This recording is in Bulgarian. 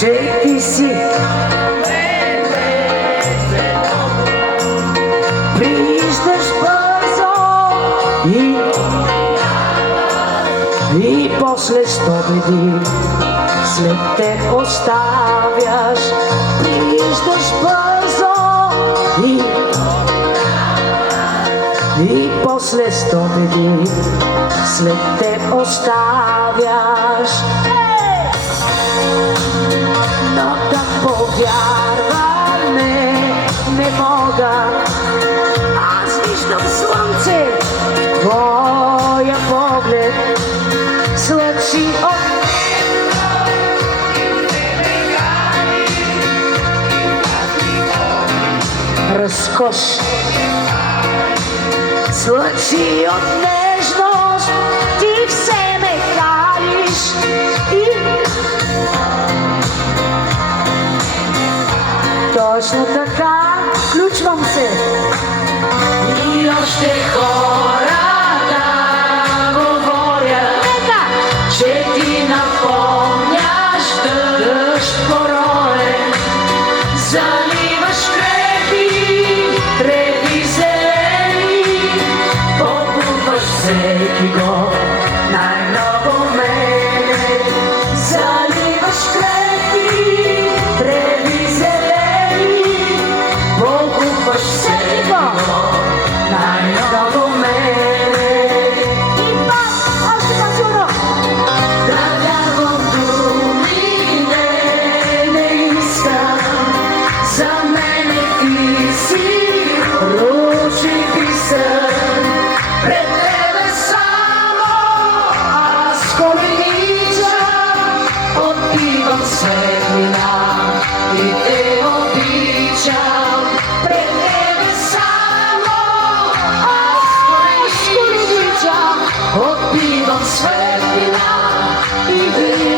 че ти си прииждаш бързо и после стобеди след те оставяш. Прииждаш бързо и после стобеди след те оставяш. Но да повярвам не мога. Аз виждам слънце, твоя поглед слъчи от разкош, слъчи от нежност, ти все ме халиш и точно така, включвам се. И още хора да говоря, че ти напомняш дъжд пороен, заливаш треви зелени, побудваш всеки го най-много мене. Заливаш треви зелени, побудваш всеки го най-много мене. И пак, още по-силно. Да вярвам думи не искам, за мене ти си ручи писък. Пред тебе само аз коленичам, отивам светлина и те обичам. Пред тебе само аз коленичам, отивам светлина и те